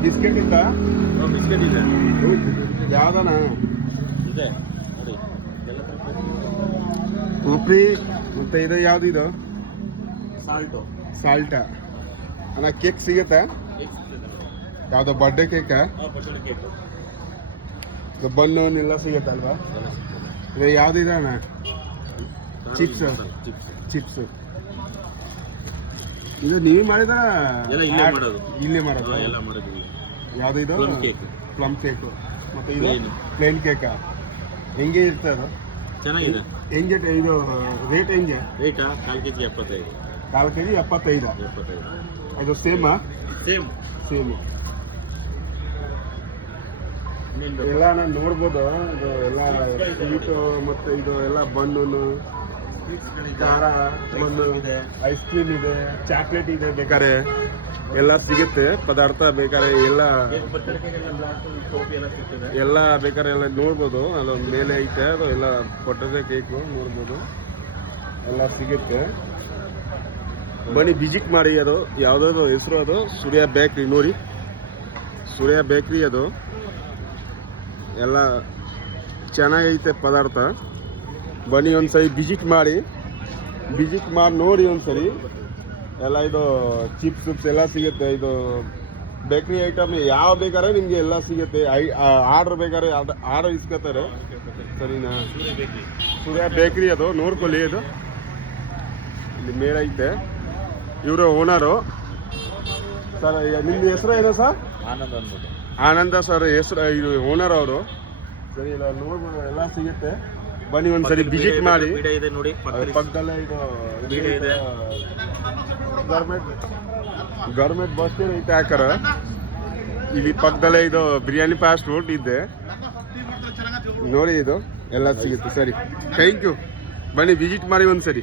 Biscuit ಇದ್ದ biscuit ಇದೆ ಯಾವ್ದಾನ ಇದೆ ನೋಡಿ ಕಾಫಿ ಮತ್ತೆ ಇದು ಯಾವ್ದು ಸಾಲ್ಟು ಸಾಲ್ಟ ಅಣ್ಣ ಕೇಕ್ ಸಿಗತ್ತಾ ಯಾವ್ದು ಬರ್ಡೇ ಕೇಕ ಕೇಕು ಬನ್ನು ಎಲ್ಲ ಸಿಗತ್ತಲ್ವಾ ಇದು ಯಾವ್ದಿದೆ ಅಣ್ಣ ಚಿಪ್ಸ್ ಚಿಪ್ಸ್ ಇದು ನೀವೇ ಮಾಡಿದ ಎಲ್ಲ ಇಲ್ಲೇ ಮಾಡೋದು ಇಲ್ಲೇ ಮಾಡೋದು ಎಲ್ಲ ಮಾಡೋದು ಯಾವ್ದು ಇದು ಪ್ಲಮ್ ಕೇಕ್ ಪ್ಲಮ್ ಕೇಕು ಮತ್ತೆ ಇದು Plain. ಪ್ಲೇನ್ ಕೇಕ ಹೆಂಗೆ ಇರ್ತದೆ ಅದು ಚೆನ್ನಾಗಿದೆ ಹೆಂಗೆ ಇದು ರೇಟ್ ಹೆಂಗೆ ರೇಟಾ 4 ಕೆಜಿ 75 4 ಕೆಜಿ 75 ಅದು ಸೇಮಾ ಸೇಮ್ ಸೇಮು ಎಲ್ಲ ನಾನು ನೋಡ್ಬೋದು ಇದು ಎಲ್ಲ ಸ್ವೀಟು ಮತ್ತು ಇದು ಎಲ್ಲ ಬಣ್ಣು ಖಾರ ಬಣ್ಣು ಐಸ್ ಕ್ರೀಮ್ ಇದೆ ಚಾಕ್ಲೇಟ್ ಇದೆ ಬೇಕಾದ್ರೆ ಎಲ್ಲ ಸಿಗುತ್ತೆ ಪದಾರ್ಥ ಬೇಕಾದ್ರೆ ಎಲ್ಲ ಬೇಕಾದ್ರೆ ಎಲ್ಲ ನೋಡ್ಬೋದು ಅಲ್ಲೊಂದು ಮೇಲೆ ಐತೆ ಅದು ಎಲ್ಲ ಕೊಟ್ಟದೆ ಕೇಕು ನೋಡ್ಬೋದು ಎಲ್ಲ ಸಿಗುತ್ತೆ ಬನ್ನಿ ವಿಸಿಟ್ ಮಾಡಿ ಅದು ಯಾವುದಾದ್ರು ಹೆಸರು ಅದು ಸೂರ್ಯ ಬೇಕ್ರಿ ನೋಡಿ ಸೂರ್ಯ ಬೇಕ್ರಿ ಅದು ಎಲ್ಲ ಚೆನ್ನಾಗೈತೆ ಪದಾರ್ಥ ಬನ್ನಿ ಒಂದ್ಸರಿ ವಿಸಿಟ್ ಮಾಡಿ ನೋಡಿ ಒಂದ್ಸರಿ ಎಲ್ಲ ಇದು ಚಿಪ್ಸ್ ಎಲ್ಲ ಸಿಗುತ್ತೆ ಇದು ಬೇಕ್ರಿ ಐಟಮ್ ಯಾವ ಬೇಕಾದ್ರೆ ನಿಮಗೆ ಎಲ್ಲ ಸಿಗುತ್ತೆ ಆರ್ಡ್ರ್ ಬೇಕಾದ್ರೆ ಆರ್ಡರ್ ಇಸ್ಕೊತಾರೆ ಸರಿನಾ ಸೂರ್ಯ ಬೇಕ್ರಿ ಅದು ನೋಡ್ಕೊಳ್ಳಿ ಅದು ಇಲ್ಲಿ ಮೇಲೈತೆ ಇವರು ಓನರು ಸರ್ ನಿಮ್ಮ ಹೆಸರು ಏನೋ ಸರ್ ಆನಂದ್ ಅಂದ್ಬಿಟ್ಟು ಆನಂದ ಸರ್ ಹೆಸರು ಇದು ಓನರ್ ಅವರು ಸರಿ ಇಲ್ಲ ನೋಡ್ಬೋದು ಎಲ್ಲ ಸಿಗುತ್ತೆ ಬನ್ನಿ ಒಂದ್ಸರಿ ವಿಸಿಟ್ ಮಾಡಿ ವಿಡಿಯೋ ಇದೆ ನೋಡಿ ಪಕ್ಕದಲ್ಲೇ ಇದು ವಿಡಿಯೋ ಇದೆ ಗೌರ್ಮೆಂಟ್ ಬಸ್ ಐತೆ ಹಾಕಾರ ಇಲ್ಲಿ ಪಕ್ಕದಲ್ಲೇ ಇದು ಬಿರಿಯಾನಿ ಫಾಸ್ಟ್ ಫುಡ್ ಇದೆ ನೋಡಿ ಇದು ಎಲ್ಲ ಸಿಗುತ್ತೆ ಸರಿ ಥ್ಯಾಂಕ್ ಯು ಬನ್ನಿ ವಿಸಿಟ್ ಮಾಡಿ ಒಂದ್ಸರಿ